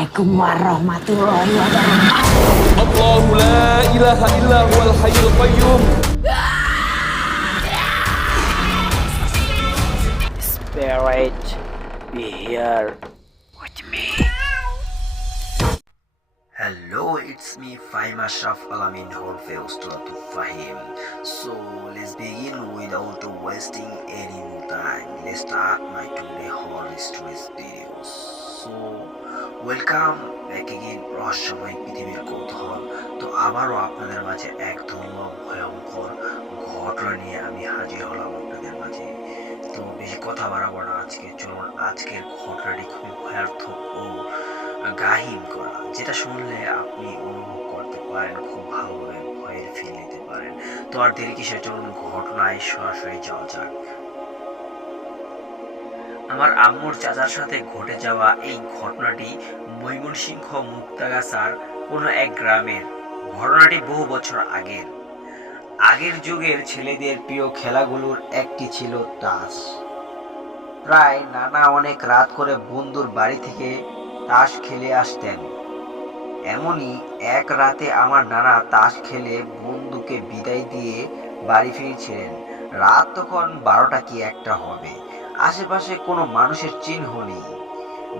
Assalamualaikum warahmatullahi wabarakatuh. الله لا إله إلا هو الحي القيوم. Spirit, be here with me. Hello, it's me Fahim Ashraf Alamin Horfeus to Fahim. So let's begin without wasting any more time. Let's start my today horror stories videos. So welcome back again রহস্যময় পৃথিবীর কৌতূহল। তো আবারও আপনাদের মাঝে এক দুর্লভ ভয়ঙ্কর ঘটনা নিয়ে আমি হাজির হলাম আপনাদের মাঝে। তো বেশি কথা বাড়াবো না, আজকে চলুন আজকের ঘটনাটি খুবই ভয়ার্থক ও গাহিন করা, যেটা শুনলে আপনি অনুভব করতে পারেন খুব ভালোভাবে ভয়ের ফিল নিতে পারেন। তো আর দেরি কিসের, চলুন ঘটনায় সরাসরি যাওয়া যাক। আমার আম্মুর চাচার সাথে ঘটে যাওয়া এই ঘটনাটি ময়মনসিংহ মুক্তাগাছার কোনো এক গ্রামের। ঘটনাটি বহু বছর আগের যুগের ছেলেদের প্রিয় খেলাগুলোর একটি ছিল তাস। প্রায় নানা অনেক রাত করে বন্ধুর বাড়ি থেকে তাস খেলে আসতেন। এমনই এক রাতে আমার নানা তাস খেলে বন্ধুকে বিদায় দিয়ে বাড়ি ফিরছিলেন। রাত তখন 12টা কি 1টা হবে। আশেপাশে কোনো মানুষের চিহ্ন নেই।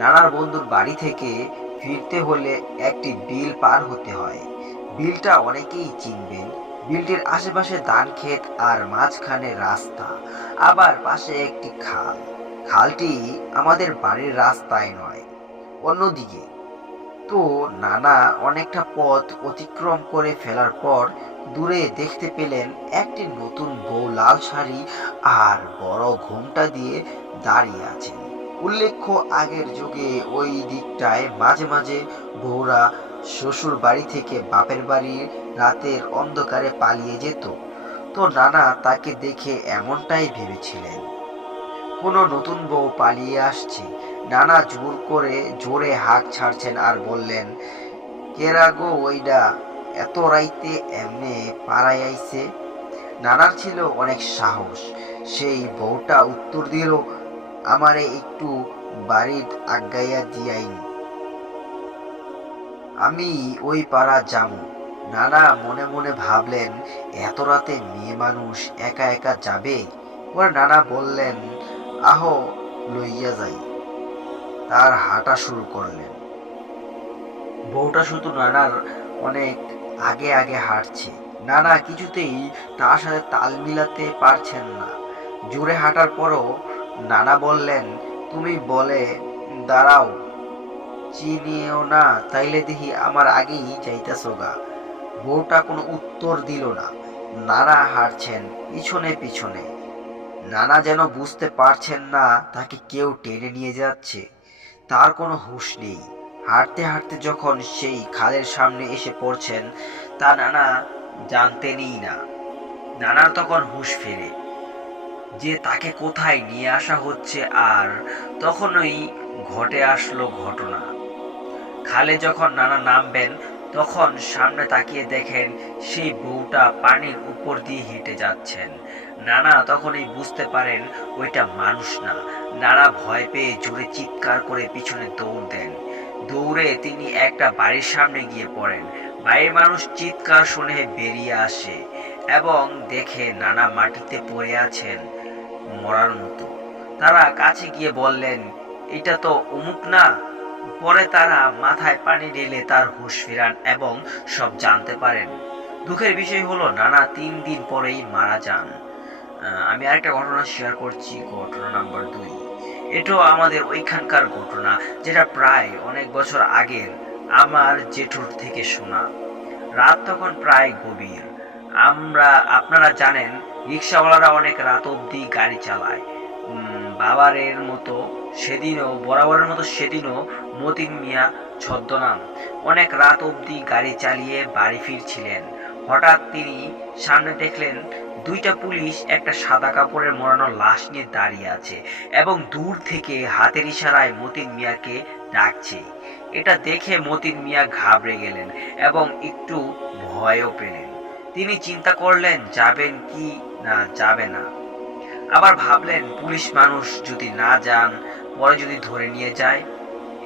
নানার বন্ধুর বাড়ি থেকে ফিরতে হলে একটি বিল পার হতে হয়। বিলটা অনেকেই চিনবেন। বিলটির আশেপাশে ধান ক্ষেত আর মাঝখানে রাস্তা, আবার পাশে একটি খাল। খালটি আমাদের বাড়ির রাস্তায় নয়, অন্যদিকে। তো নানা অনেকটা পথ অতিক্রম করে ফেলার পর দূরে দেখতে পেলেন একটি নতুন বউ লাল শাড়ি আর বড় ঘোমটা দিয়ে দাঁড়িয়ে আছেন। উল্লেখ্য, আগের যুগে ওই দিকটায় মাঝে মাঝে বউরা শ্বশুর বাড়ি থেকে বাপের বাড়ির রাতের অন্ধকারে পালিয়ে যেত। তো নানা তাকে দেখে এমনটাই ভেবেছিলেন, কোনো নতুন বউ পালিয়ে আসছে। নানা জোর করে জোরে হাঁক ছাড়ছেন আর বললেন, কেরা গো ওইডা, এত রাইতে এমনে পাড়ায় আইছে। নানার ছিল অনেক সাহস। সেই বউটা উত্তর দিল, আমারে একটু বাড়ির আগাইয়া দিয়াইন, আমি ওই পাড়া যামু। নানা মনে মনে ভাবলেন, এত রাতে মেয়ে মানুষ একা একা যাবে? পরে নানা বললেন, আহো লইয়া যাই। তার হাঁটা শুরু করলেন। বউটা শুধু নানার অনেক আগে আগে হাঁটছে। নানা কিছুতেই তার সাথে তাল মিলাতে পারছেন না। জোরে হাঁটার পরও নানা বললেন, তুমি বলে দাঁড়াও, চিনিও না তাইলে দেখি আমার আগেই যাইতেছো গা। বউটা কোনো উত্তর দিল না। নানা হাঁটছেন পিছনে পিছনে। নানা যেন বুঝতে পারছেন না তাকে কেউ টেনে নিয়ে যাচ্ছে। তার কোনো হুঁশ নেই। হাঁটতে হাঁটতে যখন সেই খালের সামনে এসে পড়ছেন, তা নানা জানতেনই না। নানার তখন হুঁশ ফেরে যে তাকে কোথায় নিয়ে আসা হচ্ছে, আর তখনই ঘটে আসলো ঘটনা। খালে যখন নানা নামবেন, তখন সামনে তাকিয়ে দেখেন সেই বউটা পানির উপর দিয়ে হেঁটে যাচ্ছেন। নানা তখনই বুঝতে পারেন ওইটা মানুষ না। নানা ভয় পেয়ে জোরে চিৎকার করে পিছনে দৌড় দেন। দৌড়ে তিনি একটা বাড়ির সামনে গিয়ে পড়েন। বাড়ির মানুষ চিৎকার শুনে বেরিয়ে আসে এবং দেখে নানা মাটিতে পড়ে আছেন মরার মতো। তারা কাছে গিয়ে বললেন, এটা তো অমুক না। পরে তারা মাথায় পানি ঢেলে তার হুঁশ ফেরান এবং সব জানতে পারেন। দুঃখের বিষয় হলো নানা 3 দিন পরেই মারা যান। আমি আরেকটা ঘটনা শেয়ার করছি, ঘটনা নাম্বার 2। এটাও আমাদের ওইখানকার ঘটনা, যেটা প্রায় অনেক বছর আগের আমার জেঠুর থেকে শোনা। রাত তখন প্রায় গভীর। আপনারা জানেন, রিক্সাওয়ালারা অনেক রাত অবধি গাড়ি চালায়। বরাবরের মতো সেদিনও মতিন মিয়া ছদ্মনাম অনেক রাত অবধি গাড়ি চালিয়ে বাড়ি ফিরছিলেন। হঠাৎ তিনি সামনে দেখলেন 2টা পুলিশ একটা সাদা কাপড়ের মোড়ানো লাশ নিয়ে দাঁড়িয়ে আছে এবং দূর থেকে হাতের ইশারায় মতিন মিয়াকে ডাকছে। এটা দেখে মতিন মিয়া ঘাবড়ে গেলেন এবং একটু ভয়ও পেলেন। তিনি চিন্তা করলেন যাবেন কি না যাবে না। আবার ভাবলেন পুলিশ মানুষ, যদি না যান পরে যদি ধরে নিয়ে যায়।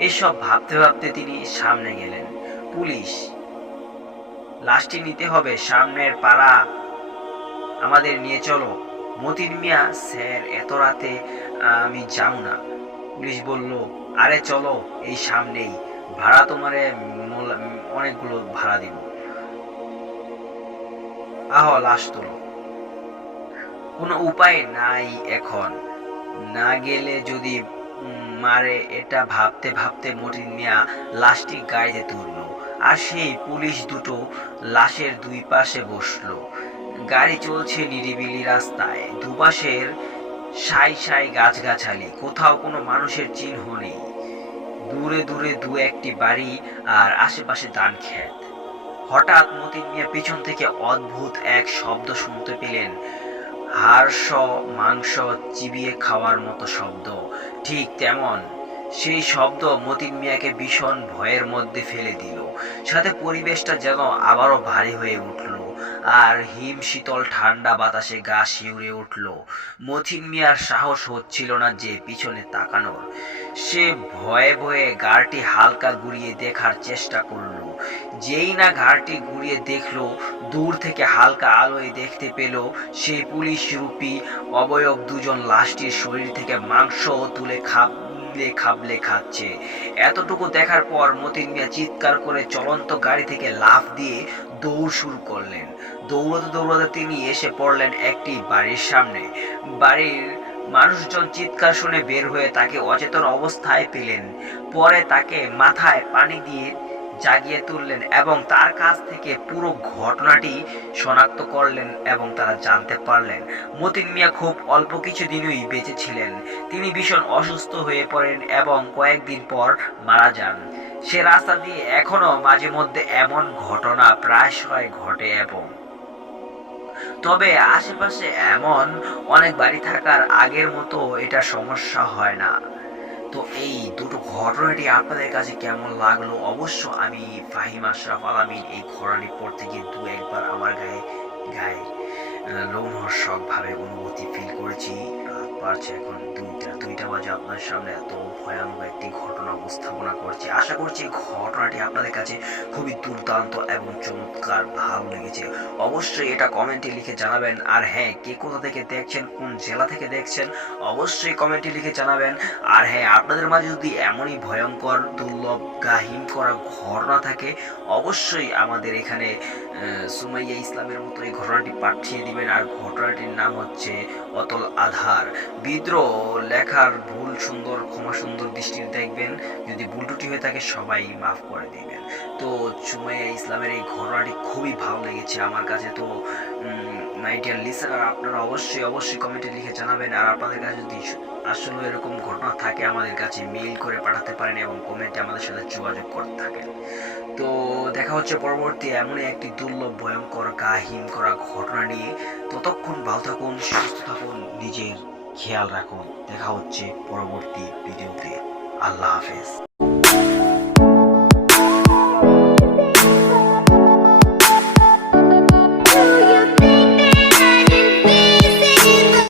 এসব ভাবতে ভাবতে তিনি সামনে গেলেন। পুলিশ, লাশটি নিতে হবে, সামনের পাড়া আমাদের নিয়ে চলো। মতিন মিয়া, স্যার এত রাতে আমি যাও না। পুলিশ বলল, আরে চলো, এই সামনেই, ভাড়া তোমারে অনেকগুলো ভাড়া দিব। আহ, লাশ তোলো। কোনো উপায় নাই এখন, না গেলে যদি মারে, এটা ভাবতে ভাবতে মতিন মিয়া লাশটি গাড়িতে তুলল। আর সেই পুলিশ দুটো লাশের দুই পাশে বসলো। গাড়ি চলছে নিরিবিলি রাস্তায়, দুপাশের সাই সাই গাছগাছালি, কোথাও কোনো মানুষের চিহ্ন নেই। দূরে দূরে দু একটি বাড়ি আর আশেপাশে ধান ক্ষেত। হঠাৎ মতিন মিয়া পিছন থেকে অদ্ভুত এক শব্দ শুনতে পেলেন, হাড় মাংস চিবিয়ে খাওয়ার মতো শব্দ। ঠিক তেমন সেই শব্দ মতিন মিয়াকে ভীষণ ভয়ের মধ্যে ফেলে দিল। সাথে পরিবেশটা যেন আবারও ভারী হয়ে উঠল, আর হিম শীতল ঠান্ডা বাতাসে গা শিউরে উঠল। মতিন মিয়ার সাহস হচ্ছিল না যে পিছনে তাকানোর। সে ভয়ে ভয়ে গাড়িটি হালকা ঘুরিয়ে দেখার চেষ্টা করল। যেই না গাড়িটি ঘুরিয়ে দেখলো, দূর থেকে হালকা আলোয় দেখতে পেল সেই পুলিশ রূপী অবয়ব দুজন লাশটির শরীর থেকে মাংস তুলে খাবলে খাচ্ছে। এতটুকু দেখার পর মতিন মিয়া চিৎকার করে চলন্ত গাড়ি থেকে লাফ দিয়ে দৌড় শুরু করলেন। দৌড়াতে দৌড়াতে তিনি এসে পড়লেন একটি বাড়ির সামনে। বাড়ির মানুষজন চিৎকার শুনে বের হয়ে তাকে অচেতন অবস্থায় পেলেন। পরে তাকে মাথায় পানি দিয়ে জাগিয়ে তুললেন এবং তার কাছ থেকে পুরো ঘটনাটি শনাক্ত করলেন এবং তারা জানতে পারলেন মতিন মিয়া খুব অল্প কিছু দিনই বেঁচে ছিলেন। তিনি ভীষণ অসুস্থ হয়ে পড়েন এবং কয়েকদিন পর মারা যান। সে রাস্তা দিয়ে এখনো মাঝে মধ্যে এমন ঘটনা প্রায়শই ঘটে, এবং তবে আশেপাশে এমন অনেক বাড়ি থাকার আগের মতো এটা সমস্যা হয় না। তো এই দুটো ঘটনাটি আপনাদের কাছে কেমন লাগলো? অবশ্য আমি ফাহিম আশরাফ আলামিন এই ঘটনাটি পড়তে গিয়ে দু একবার আমার গায়ে গায়ে লোমহর্ষক ভাবে অনুভূতি ফিল করেছি। পারছে এখন দুইটা বাজে আপনার সামনে এত ভয়ানক একটি ঘটনা উপস্থাপনা করছি। আশা করছি ঘটনাটি আপনাদের কাছে খুবই দুর্দান্ত এবং চমৎকার ভালো লেগেছে। অবশ্যই এটা কমেন্টে লিখে জানাবেন। আর হ্যাঁ, কে কোথা থেকে দেখছেন, কোন জেলা থেকে দেখছেন, অবশ্যই কমেন্টে লিখে জানাবেন। আর হ্যাঁ, আপনাদের মাঝে যদি এমনই ভয়ঙ্কর, দুর্লভ, গাহিম করা ঘটনা থাকে, অবশ্যই আমাদের এখানে সুমাইয়া ইসলামের মতো এই ঘটনাটি পাঠিয়ে দিবেন। আর ঘটনাটির নাম হচ্ছে অতল আধার। বিদ্রোহ লেখার ভুল সুন্দর, ক্ষমা সুন্দর দৃষ্টিতে দেখবেন। যদি ভুল ত্রুটি হয়ে থাকে সবাই মাফ করে দিবেন। তো সুমাইয়া ইসলামের এই ঘটনাটি খুবই ভালো লেগেছে আমার কাছে। তো মাই ডিয়ার লিসেনার, আপনারা অবশ্যই কমেন্টে লিখে জানাবেন। আর আপনাদের কাছে যদি আসলে এরকম ঘটনা থাকে আমাদের কাছে মেইল করে পাঠাতে পারেন এবং কমেন্টে আমাদের সাথে যোগাযোগ করতে থাকেন। তো দেখা হচ্ছে পরবর্তী এমনই একটি দুর্লভ, ভয়ঙ্কর, গাহিম করা ঘটনা নিয়ে। ততক্ষণ ভালো থাকুন, সুস্থ থাকুন, নিজের খেয়াল রাখুন। দেখা হচ্ছে পরবর্তী ভিডিওতে। আল্লাহ হাফেজ।